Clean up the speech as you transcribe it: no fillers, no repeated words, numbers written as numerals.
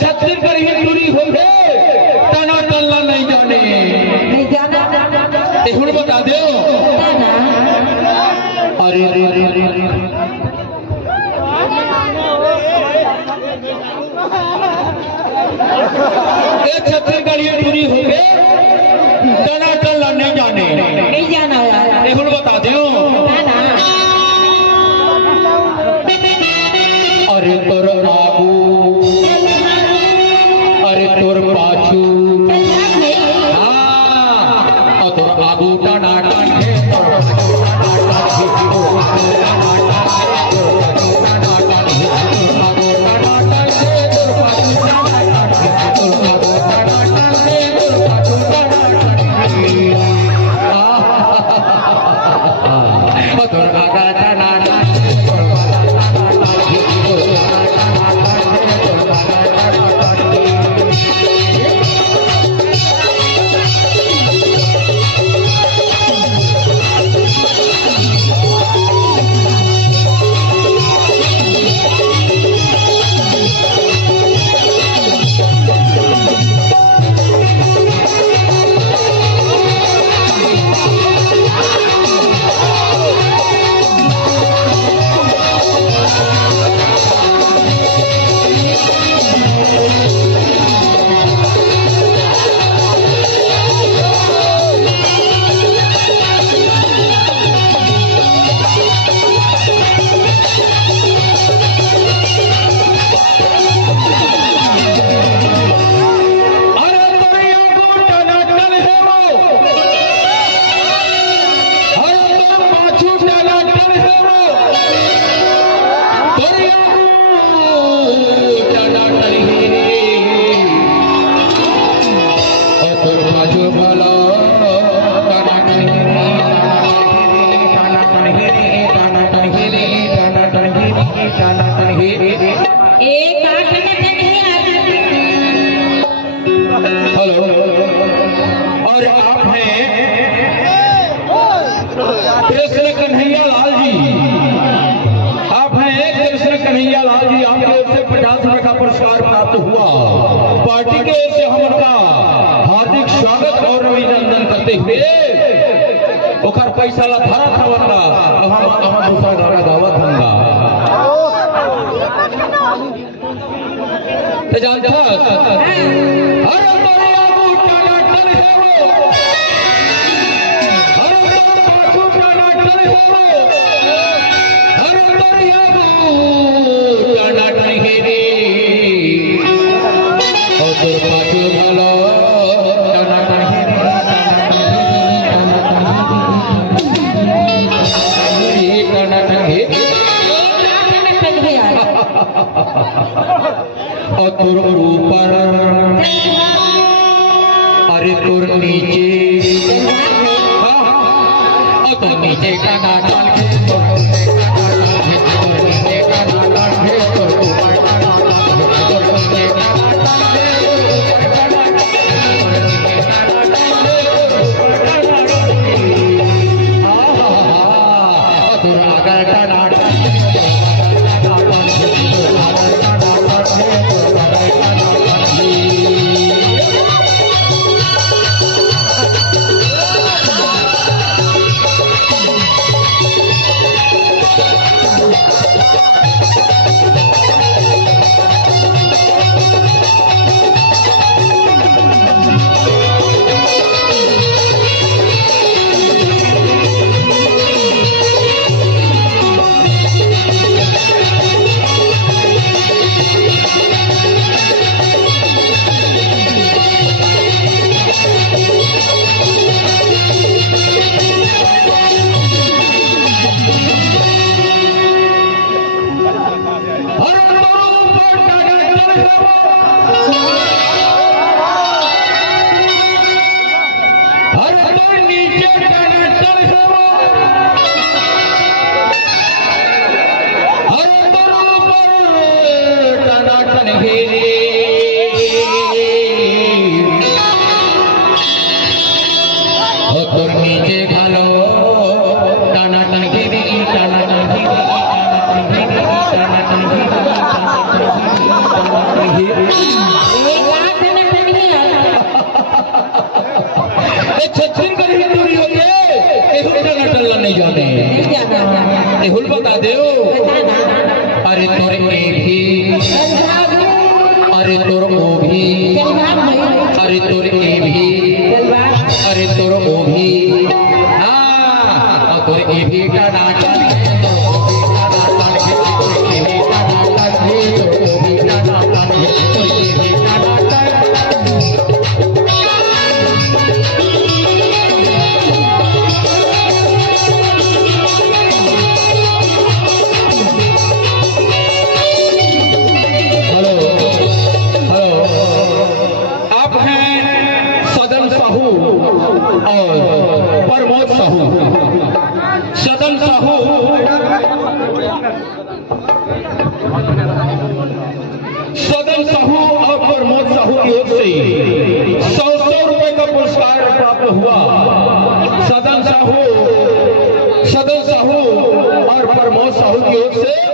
छत्तीसगढ़ ही दूरी हो गए तना टलना नहीं जाने हुण बता दो। अरे छत्तीसगढ़ ही दूरी हो गए तना टलना नहीं जाने हुण बता दो। अरे तोर आगू अरे तोर पाछू हाँ तोर आगू टाना हेलो। और आप हैं कृष्ण कन्हैया लाल जी, आप हैं कृष्ण कन्हैया लाल जी, आपकी ओर से 50 रुपए का पुरस्कार प्राप्त हुआ। पार्टी की ओर से हम उनका हार्दिक स्वागत और अभिनंदन करते हुए ओकर पैसा ला भरा था वरना हम दूसरा गाना गावत होगा तो जानता और तुर ऊपर अरे तुर नीचे और तो नीचे का नाटक है तो नीचे का नाटक है तो नीचे का नहीं जाने हुल बता दे अरे तोरे भी अरे तोर ओ भी अरे तोरे भी अरे तोर ओ भी हाँ तोरे भी का नाटक प्रमोद साहू सदन साहू और प्रमोद साहू की ओर से 100 रुपए का पुरस्कार प्राप्त हुआ। सदन साहू और प्रमोद साहू की ओर से